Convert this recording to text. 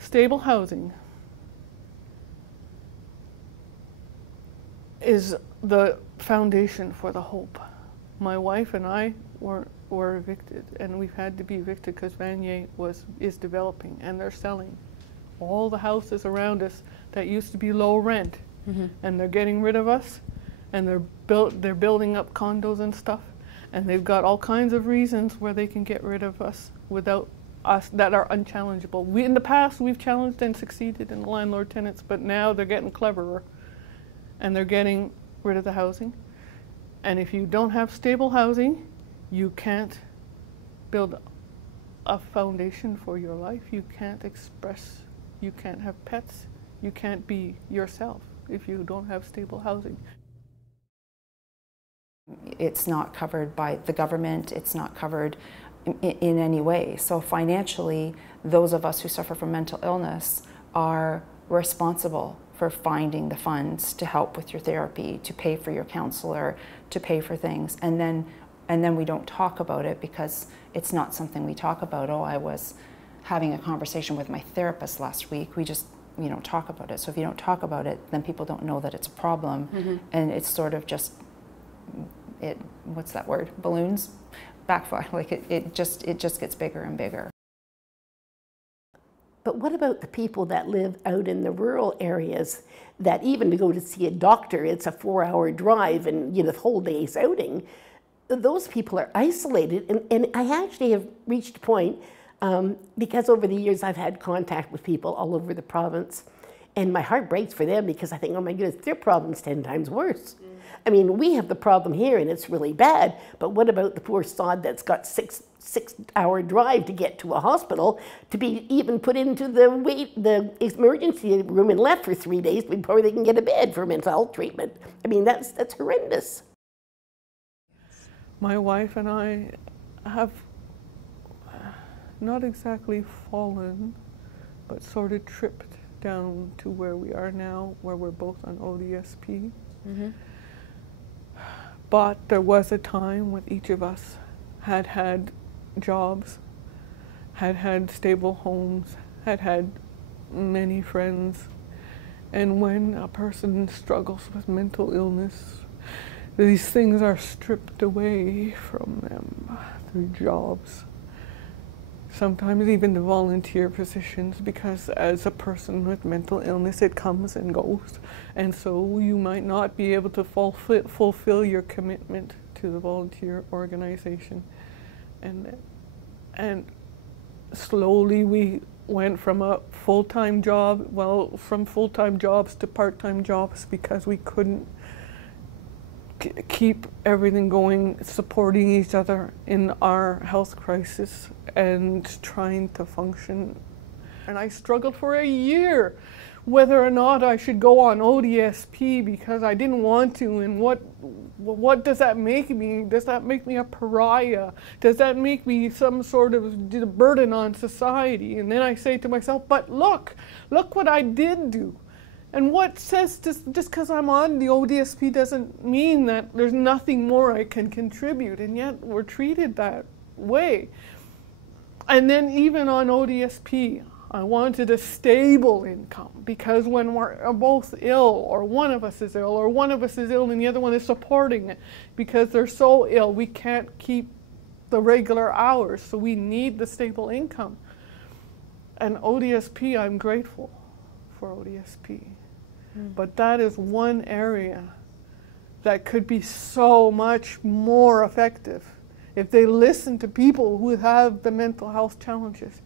Stable housing is the foundation for the hope. My wife and I were evicted, and we've had to be evicted because Vanier is developing, and they're selling all the houses around us that used to be low rent, and they're getting rid of us, and they're building up condos and stuff, and they've got all kinds of reasons where they can get rid of us without us that are unchallengeable. In the past, we've challenged and succeeded in landlord tenants, but now they're getting cleverer, and they're getting rid of the housing. And if you don't have stable housing, you can't build a foundation for your life. You can't express, you can't have pets, you can't be yourself if you don't have stable housing. It's not covered by the government, it's not covered in any way. So financially, those of us who suffer from mental illness are responsible for finding the funds to help with your therapy, to pay for your counselor, to pay for things, and then we don't talk about it because it's not something we talk about. Oh, I was having a conversation with my therapist last week. We just, don't talk about it. So if you don't talk about it, then people don't know that it's a problem, and it's sort of just what's that word? Balloons, backfire. Like it just gets bigger and bigger. But what about the people that live out in the rural areas that even to go to see a doctor, it's a 4-hour drive and the whole day's outing? Those people are isolated. And I actually have reached a point, because over the years I've had contact with people all over the province, and my heart breaks for them because I think, oh my goodness, their problem's 10 times worse. I mean, we have the problem here and it's really bad, but what about the poor sod that's got six-hour drive to get to a hospital, to be even put into the emergency room and left for 3 days before they can get a bed for mental health treatment? I mean, that's horrendous. My wife and I have not exactly fallen, but sort of tripped down to where we are now, where we're both on ODSP. But there was a time when each of us had jobs, had stable homes, had many friends. And when a person struggles with mental illness, these things are stripped away from them through jobs. Sometimes even the volunteer positions, because as a person with mental illness, it comes and goes. And so you might not be able to fulfill your commitment to the volunteer organization. And slowly we went from a full-time job, from full-time jobs to part-time jobs, because we couldn't keep everything going, supporting each other in our health crisis and trying to function. And I struggled for a year whether or not I should go on ODSP because I didn't want to, and what does that make me? Does that make me a pariah? Does that make me some sort of burden on society? And then I say to myself, but look what I did do. And what says just because I'm on the ODSP doesn't mean that there's nothing more I can contribute, and yet we're treated that way. And then even on ODSP, I wanted a stable income, because when we're both ill, or one of us is ill, or one of us is ill and the other one is supporting it, because they're so ill we can't keep the regular hours, so we need the stable income. And ODSP, I'm grateful for ODSP. But that is one area that could be so much more effective if they listen to people who have the mental health challenges.